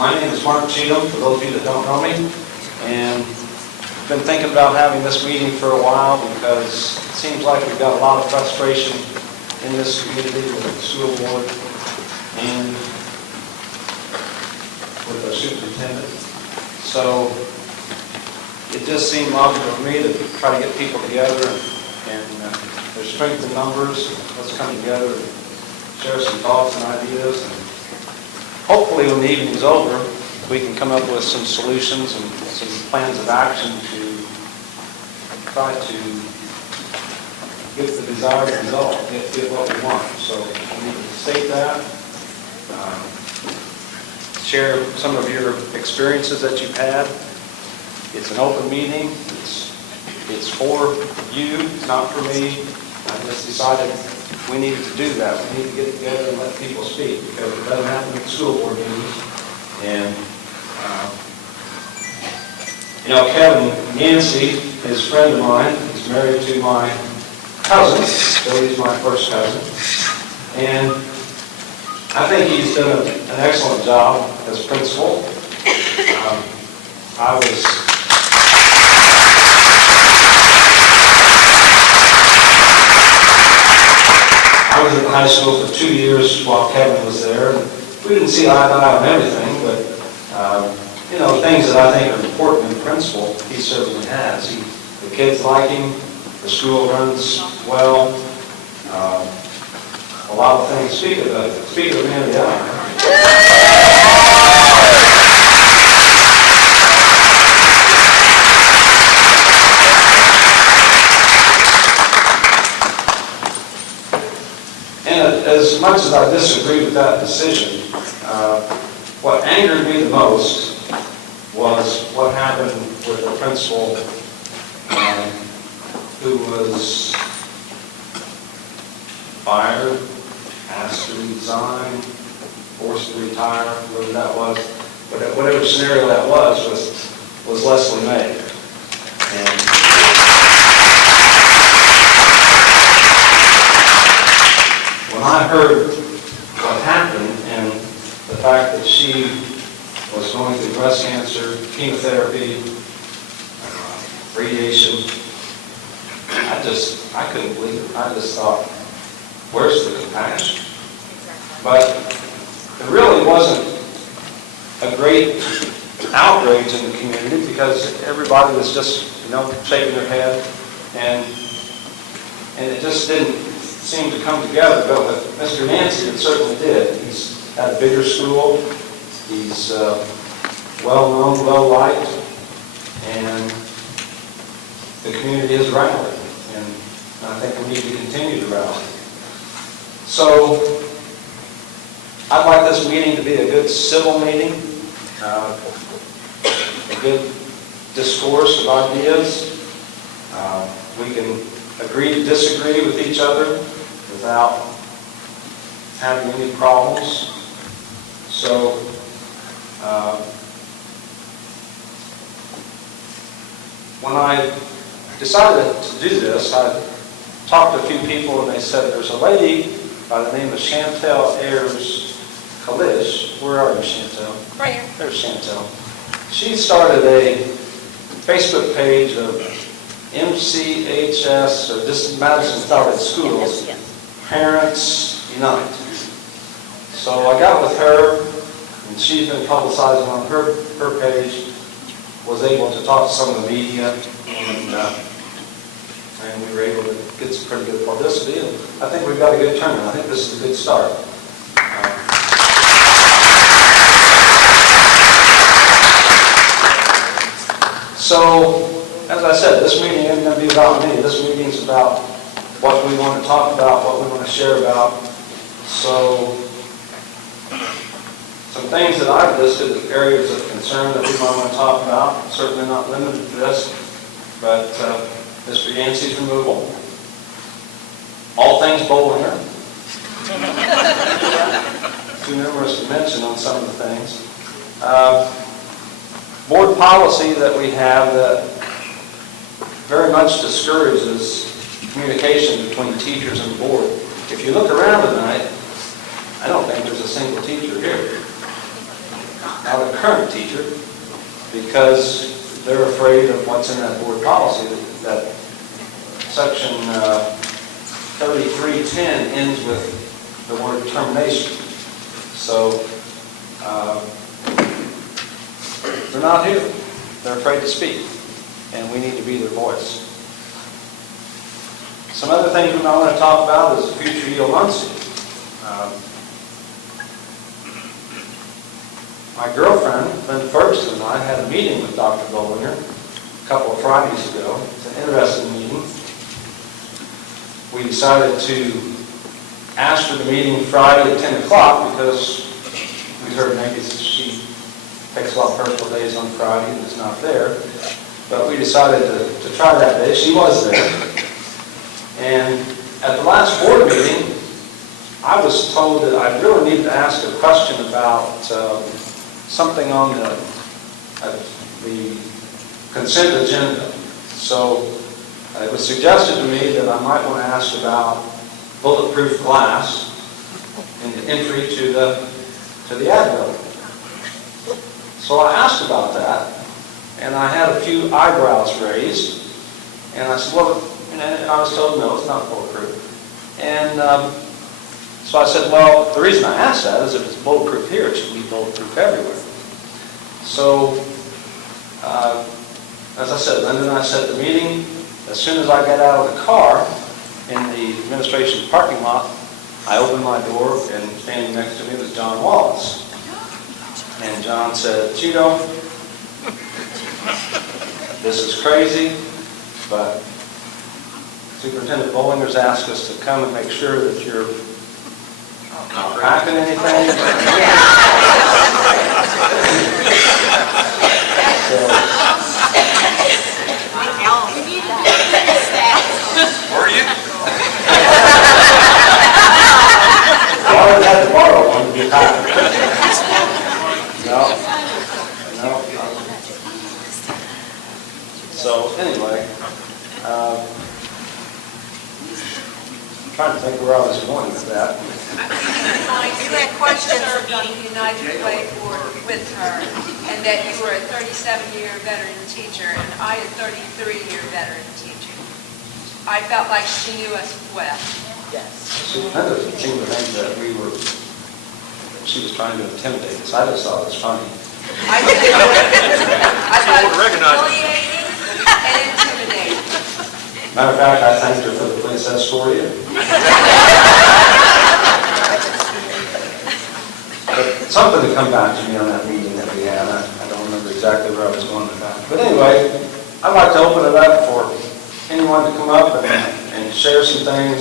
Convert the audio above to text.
My name is Cheatham, for those of you that don't know me, and I've been thinking about having this meeting for a while because it seems like we've got a lot of frustration in this community with the school board and with our superintendent. So it just seemed logical for me to try to get people together and there's strength in numbers. Let's come together and share some thoughts and ideas. And hopefully when the evening's over, we can come up with some solutions and some plans of action to try to get the desired result, get what we want. So I need to state that, share some of your experiences that you've had. It's an open meeting. It's for you, not for me. I just decided we needed to do that. We need to get together and let people speak because it doesn't happen at school board meetings. And, Kevin Yancey is a friend of mine. He's married to my cousin, so he's my first cousin. And I think he's done an excellent job as principal. I was in high school for 2 years while Kevin was there. We didn't see eye to eye on everything, but things that I think are important in principle, he certainly has. The kids like him, the school runs well, a lot of things. Speaking of man of the hour. As much as I disagree with that decision, what angered me the most was what happened with the principal who was fired, asked to resign, forced to retire, whatever that was. But whatever scenario that was Leslie May. And when I heard what happened and the fact that she was going through breast cancer, chemotherapy, radiation, I couldn't believe it. I just thought, where's the compassion? But it really wasn't a great outrage in the community because everybody was just, shaking their head and it just didn't seem to come together. But with Mr. Yancey, it certainly did. He's at a bigger school. He's well-known, well-liked, and the community is rallied. And I think we need to continue to rally. So I'd like this meeting to be a good civil meeting, a good discourse of ideas. We can agree to disagree with each other without having any problems. So when I decided to do this, I talked to a few people and they said there's a lady by the name of Chantel Ayers Kalish. Where are you, Chantel? Right here. There's Chantel. She started a Facebook page of MCS, or this Madison Valley Schools, Parents Unite. So I got with her, and she's been publicizing on her page, was able to talk to some of the media, and we were able to get some pretty good publicity, and I think we've got a good turnout. I think this is a good start. So, as I said, this meeting isn't going to be about me. This meeting is about what we want to talk about, what we want to share about. So, some things that I've listed, areas of concern that we might want to talk about, certainly not limited to this, but Mr. Yancey's removal, all things Bollinger, too numerous to mention on some of the things. Board policy that we have that very much discourages communication between teachers and the board. If you look around tonight, I don't think there's a single teacher here. not a current teacher, because they're afraid of what's in that board policy, that section 3310 ends with the word termination. So they're not here. They're afraid to speak, and we need to be their voice. Some other things we might want to talk about is the future yield muncie. My girlfriend, Lynn Ferguson, and I had a meeting with Dr. Bollinger a couple of Fridays ago. It's an interesting meeting. We decided to ask for the meeting Friday at 10 o'clock because we heard maybe she takes a lot of personal days on Friday and is not there. But we decided to try that day. She was there. And at the last board meeting, I was told that I really needed to ask a question about something on the consent agenda. So it was suggested to me that I might want to ask about bulletproof glass in the entry to the ad building. So I asked about that, and I had a few eyebrows raised, and I said, well, and I was told, no, it's not bulletproof. And so I said, well, the reason I asked that is if it's bulletproof here, it should be bulletproof everywhere. So, as I said, Linda and I set the meeting. As soon as I got out of the car in the administration parking lot, I opened my door, and standing next to me was John Wallace. And John said, Cheeto, this is crazy, but Superintendent Bollinger's asked us to come and make sure that you're not cracking anything. Were you? Well, I had to borrow one to be happy. No. So anyway, I'm trying to think where I was going with that. You had questions on the United Way board with her, and that you were a 37-year veteran teacher, and I a 33-year veteran teacher. I felt like she knew us well. Yes. That doesn't seem to think that she was trying to intimidate us. I just thought it was funny. I thought it was humiliating and intimidating. Matter of fact, I thanked her for the Princess Story. But something to come back to me on that meeting that we had. I don't remember exactly where I was going with that. But anyway, I'd like to open it up for anyone to come up and share some things.